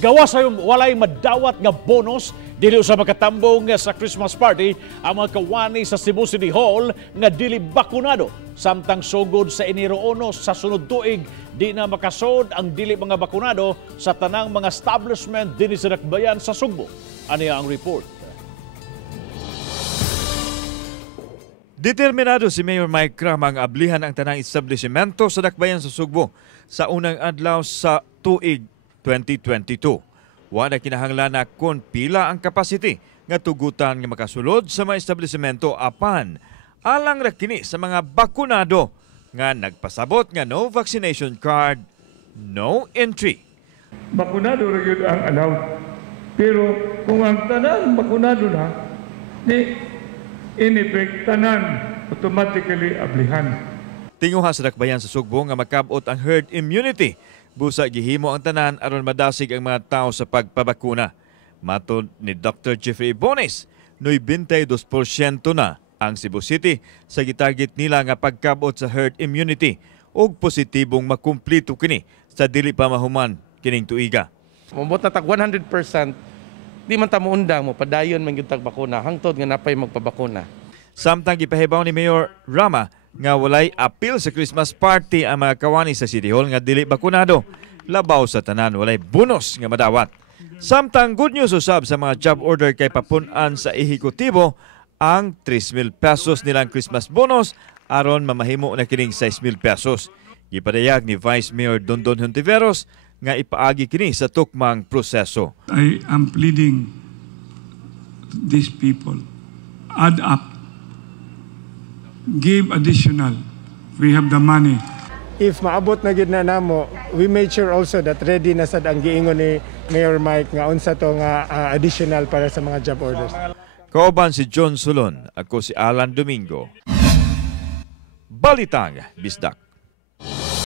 Gawa sa walay madawat nga bonus dili sa makatambong sa Christmas party ang mga kawani sa Cebu City Hall nga dili bakunado. Samtang sugod sa Enero 1 sa sunod tuig, di na makasod ang dili mga bakunado sa tanang mga establishment dinhi sa Dakbayan sa Sugbo. Aniya ang report. Determinado si Mayor Mike Cram ang ablihan ang tanang establishmento sa Dakbayan sa Sugbo sa unang adlaw sa tuig 2022. Wala kinahanglan na kung pila ang capacity nga tugutan nga makasulod sa mga establishmento apan alang ra kini sa mga bakunado nga nagpasabot nga no vaccination card, no entry. Bakunado ra gyud ang allowed. Pero kung ang tanan bakunado na, di in effect tanan automatically ablihan. Tinguha sa Dakbayan sa Sugbo nga makabot ang herd immunity. Busa gihimo ang tanan aron madasig ang mga tao sa pagpabakuna. Matod ni Dr. Jeffrey Bones, 92% na ang Cebu City sa gitarget nila nga pagkabot sa herd immunity ug positibong makumplito kini sa dili pa mahuman kining tuiga. Mabot na tag 100%, di man ta muundang mo padayon man gyud tag bakuna hangtod nga napay magpabakuna. Samtang gipahibaw ni Mayor Rama nga walay appeal sa Christmas party ang mga kawani sa City Hall nga dili bakunado. Labaw sa tanan walay bonus nga madawat. Samtang good news usab sa mga job order kay papunan sa ehekutibo ang 3,000 pesos nilang Christmas bonus aron mamahimo na kining 6,000 pesos. Gipadayag ni Vice Mayor Dondon Hontiveros nga ipaagi kini sa tukmang proseso. I am pleading these people, add up, give additional. We have the money. If maabot na gid na namo, we made sure also that ready na sad ang giingon ni Mayor Mike nga unsa to nga additional para sa mga job orders. Kauban si John Solon, ako si Alan Domingo. Balitang Bisdak.